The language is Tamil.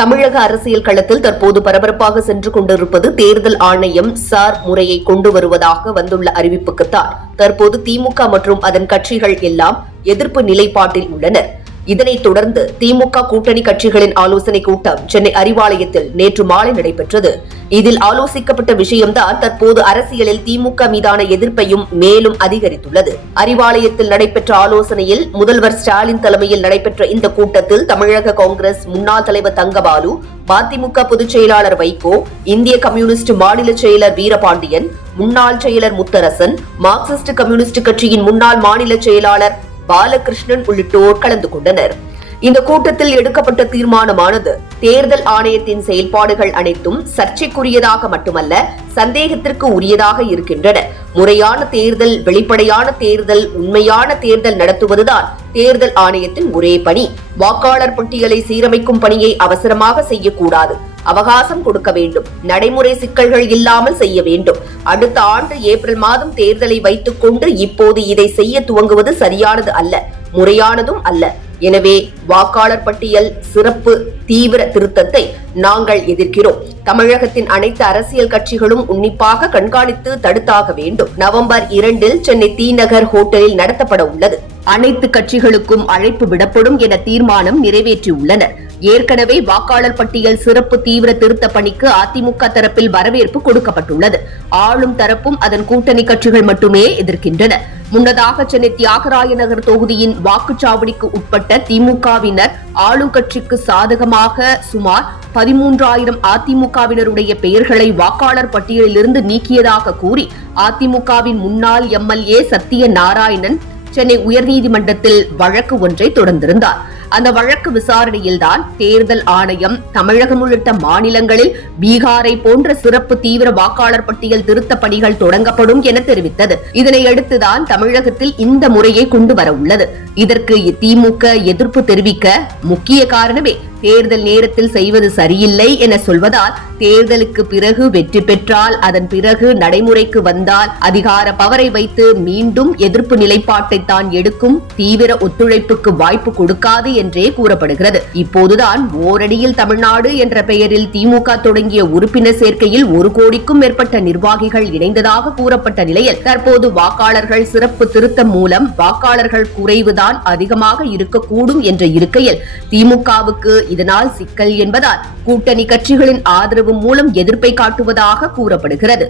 தமிழக அரசியல் களத்தில் தற்போது பரபரப்பாக சென்று கொண்டிருப்பது தேர்தல் ஆணையம் சார் முறையை கொண்டு வருவதாக வந்துள்ள அறிவிப்புக்குத்தான் தற்போது திமுக மற்றும் அதன் கட்சிகள் எல்லாம் எதிர்ப்பு நிலைப்பாட்டில் உள்ளனர். இதனைத் தொடர்ந்து திமுக கூட்டணி கட்சிகளின் ஆலோசனைக் கூட்டம் சென்னை அறிவாலயத்தில் நேற்று மாலை நடைபெற்றது. இதில் ஆலோசிக்கப்பட்ட விஷயம்தான் தற்போது அரசியலில் திமுக மீதான எதிர்ப்பையும் மேலும் அதிகரித்துள்ளது. அறிவாலயத்தில் நடைபெற்ற ஆலோசனையில் முதல்வர் ஸ்டாலின் தலைமையில் நடைபெற்ற இந்த கூட்டத்தில் தமிழக காங்கிரஸ் முன்னாள் தலைவர் தங்கபாலு, மதிமுக பொதுச் செயலாளர் வைகோ, இந்திய கம்யூனிஸ்ட் மாநில செயலர் வீரபாண்டியன், முன்னாள் செயலர் முத்தரசன், மார்க்சிஸ்ட் கம்யூனிஸ்ட் கட்சியின் முன்னாள் மாநில செயலாளர் பாலகிருஷ்ணன் உள்ளிட்டோர் கலந்து கொண்டனர். இந்த கூட்டத்தில் எடுக்கப்பட்ட தீர்மானமானது தேர்தல் ஆணையத்தின் செயல்பாடுகள் அனைத்தும் சர்ச்சைக்குரியதாக மட்டுமல்ல, சந்தேகத்திற்கு உரியதாக இருக்கின்றன. முறையான தேர்தல், வெளிப்படையான தேர்தல், உண்மையான தேர்தல் நடத்துவதுதான் தேர்தல் ஆணையத்தின் ஒரே பணி. வாக்காளர் பட்டியலை சீரமைக்கும் பணியை அவசரமாக செய்யக்கூடாது. அவகாசம் கொடுக்க வேண்டும். நடைமுறை சிக்கல்கள் இல்லாமல் செய்ய வேண்டும். அடுத்த ஆண்டு ஏப்ரல் மாதம் தேர்தலை வைத்துக் கொண்டு இப்போது இதை செய்ய துவங்குவது சரியானது அல்ல, முறையானதும் அல்ல. எனவே வாக்காளர் பட்டியல் சிறப்பு தீவிர திருத்தத்தை நாங்கள் எதிர்க்கிறோம். தமிழகத்தின் அனைத்து அரசியல் கட்சிகளும் உன்னிப்பாக கண்காணித்து தடுத்தாக வேண்டும். நவம்பர் 2 சென்னை தீநகர் ஹோட்டலில் நடத்தப்பட உள்ளது. அனைத்து கட்சிகளுக்கும் அழைப்பு விடப்படும் என தீர்மானம் நிறைவேற்றியுள்ளனர். ஏற்கனவே வாக்காளர் பட்டியல் சிறப்பு தீவிர திருத்த பணிக்கு அதிமுக தரப்பில் வரவேற்பு கொடுக்கப்பட்டுள்ளது. ஆளும் தரப்பும் அதன் கூட்டணி கட்சிகள் மட்டுமே எதிர்க்கின்றன. முன்னதாக சென்னை தியாகராய நகர் தொகுதியின் வாக்குச்சாவடிக்கு உட்பட்ட திமுகவினர் ஆளும் கட்சிக்கு சாதகமாக சுமார் 13,000 அதிமுகவினருடைய பெயர்களை வாக்காளர் பட்டியலிலிருந்து நீக்கியதாக கூறி அதிமுகவின் முன்னாள் எம்எல்ஏ சத்தியநாராயணன் சென்னை உயர்நீதிமன்றத்தில் வழக்கு ஒன்றை தொடர்ந்திருந்தார். அந்த வழக்கு விசாரணையில்தான் தேர்தல் ஆணையம் தமிழகம் உள்ளிட்ட மாநிலங்களில் பீகாரை போன்ற சிறப்பு தீவிர வாக்காளர் பட்டியல் திருத்த பணிகள் தொடங்கப்படும் என தெரிவித்தது. இதனையடுத்துதான் தமிழகத்தில் இந்த முறையை கொண்டு வர உள்ளது. இதற்கு திமுக எதிர்ப்பு தெரிவிக்க முக்கிய காரணமே தேர்தல் நேரத்தில் செய்வது சரியில்லை என சொல்வதால், தேர்தலுக்கு பிறகு வெற்றி பெற்றால், அதன் பிறகு நடைமுறைக்கு வந்தால் அதிகார பவரை வைத்து மீண்டும் எதிர்ப்பு நிலைப்பாட்டை தான் எடுக்கும், தீவிர ஒத்துழைப்புக்கு வாய்ப்பு கொடுக்காது என்றே கூறப்படுகிறது. இப்போதுதான் ஓரடியில் தமிழ்நாடு என்ற பெயரில் திமுக தொடங்கிய உறுப்பினர் சேர்க்கையில் 1 கோடிக்கும் மேற்பட்ட நிர்வாகிகள் இணைந்ததாக கூறப்பட்ட நிலையில் தற்போது வாக்காளர்கள் சிறப்பு திருத்தம் மூலம் வாக்காளர்கள் குறைவுதான் அதிகமாக இருக்கக்கூடும் என்ற இருக்கையில் திமுகவுக்கு இதனால் சிக்கல் என்பதால் கூட்டணி கட்சிகளின் ஆதரவு மூலம் எதிர்ப்பை காட்டுவதாக கூறப்படுகிறது.